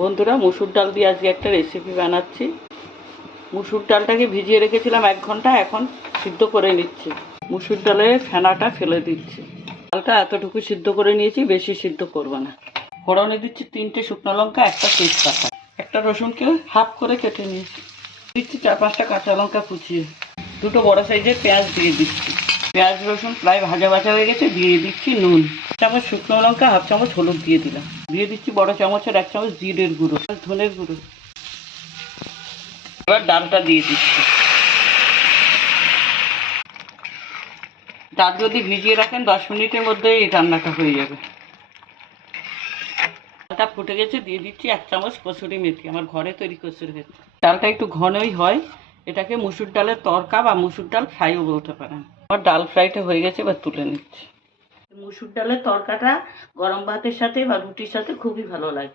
বন্ধুরা, মুসুর ডাল দিয়ে আজকে একটা রেসিপি বানাচ্ছি। মুসুর ডালটাকে ভিজিয়ে রেখেছিলাম 1 ঘন্টা, এখন সিদ্ধ করে নিচ্ছি। মুসুর ডালের ফেনাটা ফেলে দিচ্ছি। ডালটা এতটুকু সিদ্ধ করে নিয়েছি, বেশি সিদ্ধ করব না। ফোড়নে দিচ্ছি 3টে শুকনো লঙ্কা, একটা তেজপাতা, একটা রসুনকে হাফ করে কেটে নিয়েছি। দিচ্ছি 4-5টা কাঁচা লঙ্কা কুচিয়ে, 2টো বড় সাইজের পেঁয়াজ দিয়ে দিচ্ছি। পেঁয়াজ রসুন প্রায় ভাজা ভাজা হয়ে গেছে, দিয়ে দিচ্ছি নুন, 1 চামচ শুকনো লঙ্কা, 1/2 চামচ হলুদ দিয়ে দিলাম। দিয়ে দিচ্ছি বড় চামচের 1 চামচ জিরের গুঁড়ো, ধনের গুঁড়ো। এবার ডালটা দিয়ে দিচ্ছি। ডাল যদি ভিজিয়ে রাখেন 10 মিনিটের মধ্যে এই রান্নাটা হয়ে যাবে। ডালটা ফুটে গেছে, দিয়ে দিচ্ছি 1 চামচ কসুরি মেথি, আমার ঘরে তৈরি কসুরি মেথি। ডালটা একটু ঘনই হয়, এটাকে মুসুর ডালের তরকা বা মুসুর ডাল ফ্রাইও বলতে পারেন। আমার ডাল ফ্রাইটা হয়ে গেছে, এবার তুলে নিচ্ছি। মুসুর ডালের তরকাটা গরম ভাতের সাথে বা রুটির সাথে খুবই ভালো লাগে।